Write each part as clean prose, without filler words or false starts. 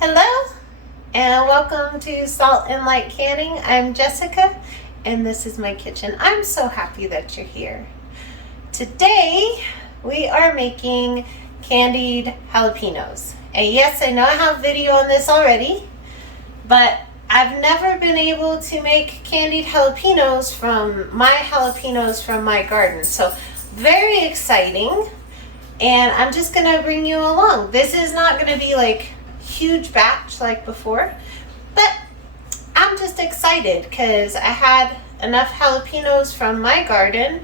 Hello and welcome to Salt and Light Canning. I'm Jessica and this is my kitchen. I'm so happy that you're here. Today we are making candied jalapenos. And yes, I know I have a video on this already, but I've never been able to make candied jalapenos from my garden. So very exciting. And I'm just gonna bring you along. This is not gonna be like huge batch like before, but I'm just excited because I had enough jalapenos from my garden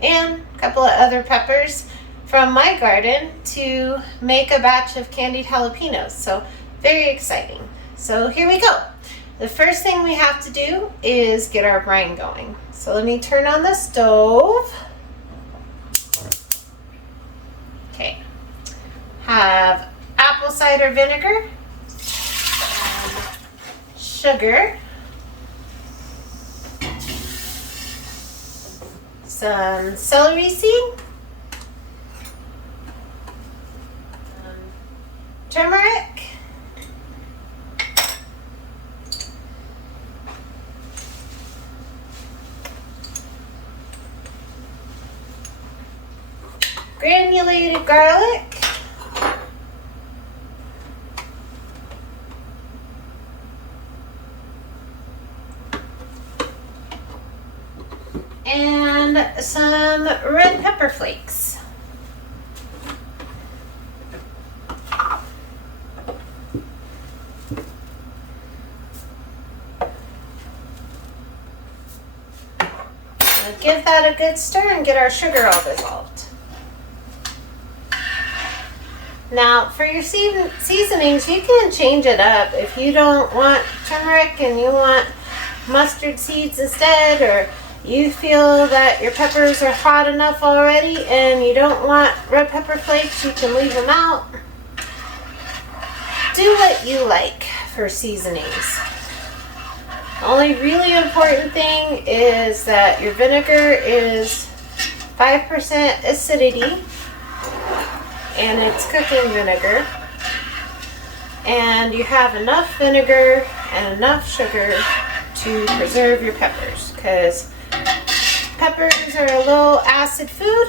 and a couple of other peppers from my garden to make a batch of candied jalapenos. So very exciting. So here we go. The first thing we have to do is get our brine going. So let me turn on the stove. Okay. Have apple cider vinegar, sugar, some celery seed, turmeric, granulated garlic, and some red pepper flakes. Now give that a good stir and get our sugar all dissolved. Now for your seasonings, you can change it up. If you don't want turmeric and you want mustard seeds instead, or you feel that your peppers are hot enough already and you don't want red pepper flakes, you can leave them out. Do what you like for seasonings. The only really important thing is that your vinegar is 5% acidity and it's cooking vinegar, and you have enough vinegar and enough sugar to preserve your peppers, because peppers are a low acid food,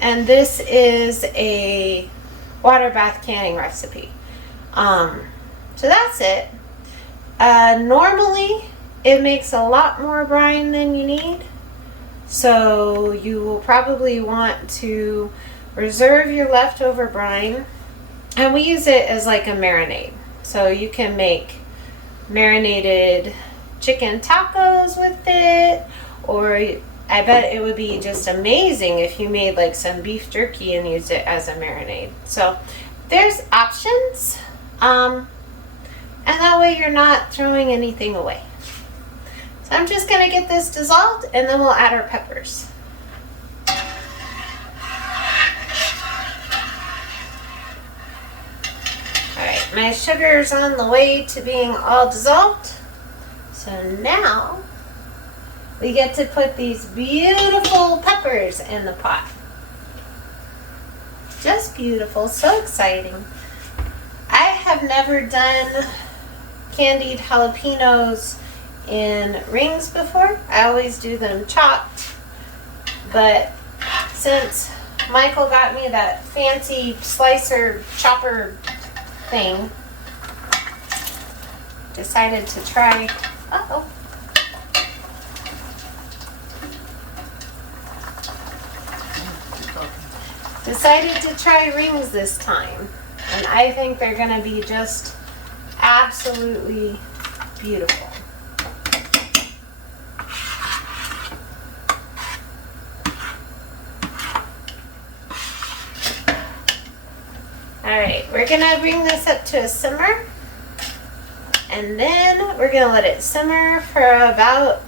and this is a water bath canning recipe. So that's it. Normally it makes a lot more brine than you need, so you will probably want to reserve your leftover brine, and we use it as like a marinade. So you can make marinated chicken tacos with it, or I bet it would be just amazing if you made like some beef jerky and used it as a marinade. So there's options, and that way you're not throwing anything away. So I'm just gonna get this dissolved and then we'll add our peppers. Alright, my sugar is on the way to being all dissolved. So now we get to put these beautiful peppers in the pot. Just beautiful, so exciting. I have never done candied jalapenos in rings before. I always do them chopped, but since Michael got me that fancy slicer chopper thing, decided to try. Decided to try rings this time, and I think they're gonna be just absolutely beautiful. Alright, we're gonna bring this up to a simmer, and then we're gonna let it simmer for about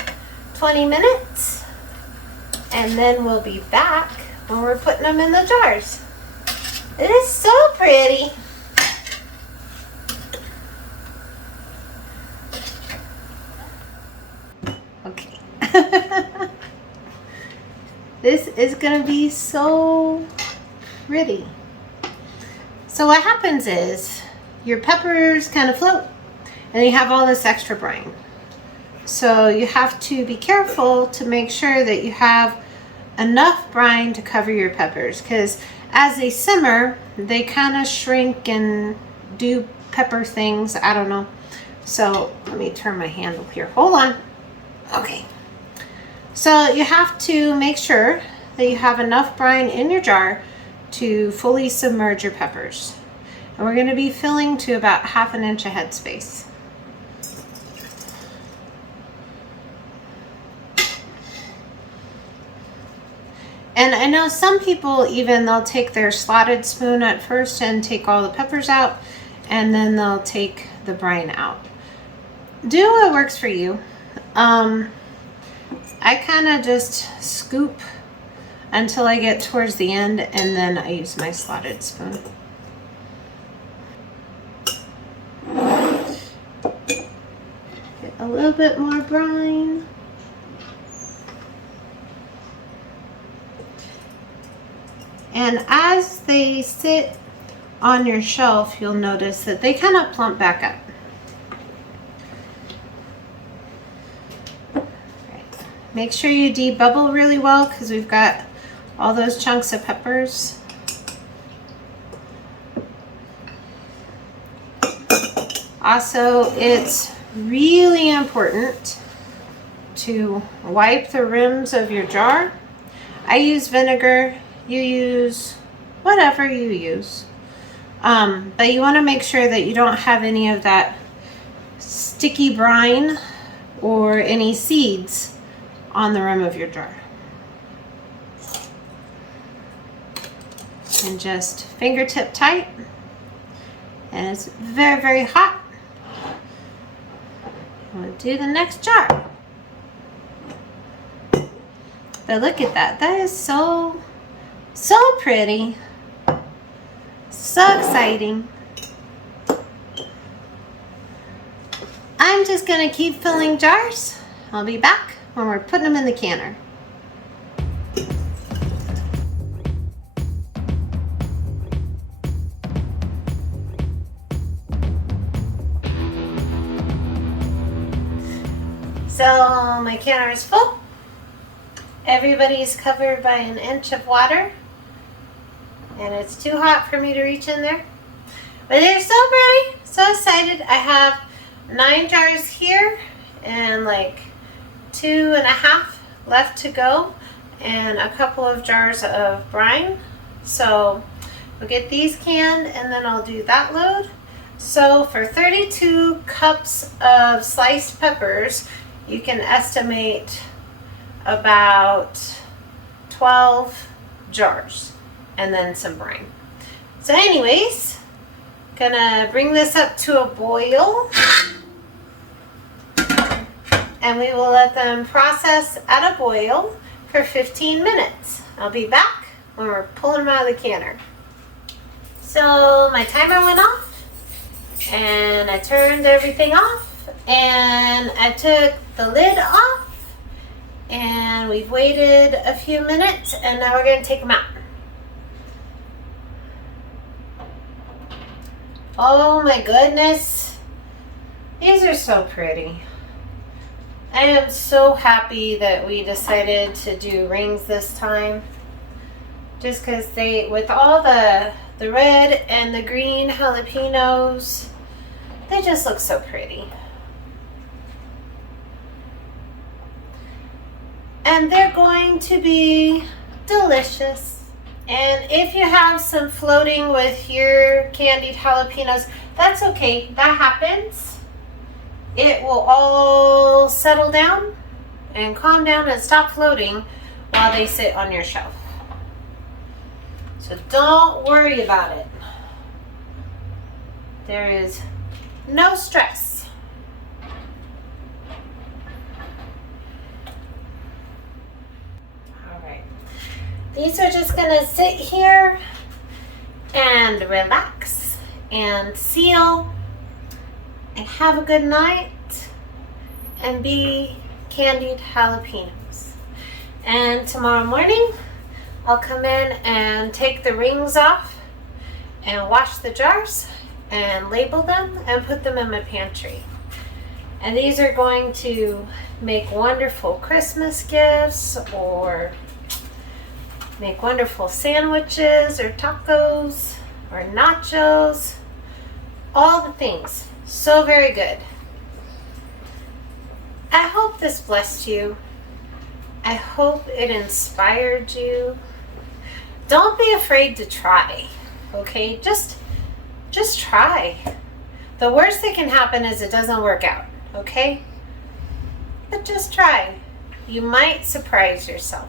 20 minutes, and then we'll be back when we're putting them in the jars. It is so pretty. Okay. This is gonna be so pretty. So what happens is your peppers kind of float and you have all this extra brine. So you have to be careful to make sure that you have enough brine to cover your peppers, because as they simmer, they kind of shrink and do pepper things. I don't know. So let me turn my handle here. Hold on. Okay. So you have to make sure that you have enough brine in your jar to fully submerge your peppers. And we're going to be filling to about 1/2 inch of headspace. And I know some people even, they'll take their slotted spoon at first and take all the peppers out, and then they'll take the brine out. Do what works for you. I kind of just scoop until I get towards the end, and then I use my slotted spoon. Get a little bit more brine. And as they sit on your shelf, you'll notice that they kind of plump back up. Make sure you debubble really well, because we've got all those chunks of peppers. Also, it's really important to wipe the rims of your jar. I use vinegar. You use whatever you use. But you want to make sure that you don't have any of that sticky brine or any seeds on the rim of your jar. And just fingertip tight. And it's very, very hot. I'm going to do the next jar. But look at that. That is so pretty. So exciting. I'm just going to keep filling jars. I'll be back when we're putting them in the canner. So my canner is full. Everybody's covered by 1 inch of water. And it's too hot for me to reach in there. But they're so pretty. So excited. I have 9 jars here and like 2.5 left to go. And a couple of jars of brine. So we'll get these canned and then I'll do that load. So for 32 cups of sliced peppers, you can estimate about 12 jars and then some brine. So anyways, gonna bring this up to a boil and we will let them process at a boil for 15 minutes. I'll be back when we're pulling them out of the canner. So my timer went off and I turned everything off and I took the lid off and we've waited a few minutes and now we're going to take them out. Oh my goodness, these are so pretty. I am so happy that we decided to do rings this time, just because they, with all the red and the green jalapenos, they just look so pretty. And they're going to be delicious. And if you have some floating with your candied jalapenos, that's okay. That happens. It will all settle down and calm down and stop floating while they sit on your shelf. So don't worry about it. There is no stress. All right. These are just gonna sit here and relax and seal and have a good night and be candied jalapenos. And tomorrow morning, I'll come in and take the rings off and wash the jars and label them and put them in my pantry. And these are going to make wonderful Christmas gifts or make wonderful sandwiches or tacos or nachos, all the things. So very good. I hope this blessed you. I hope it inspired you. Don't be afraid to try, okay? Just try. The worst that can happen is it doesn't work out, okay? But just try. You might surprise yourself.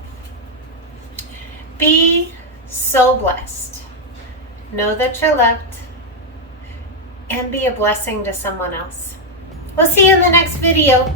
Be so blessed. Know that you're loved and be a blessing to someone else. We'll see you in the next video.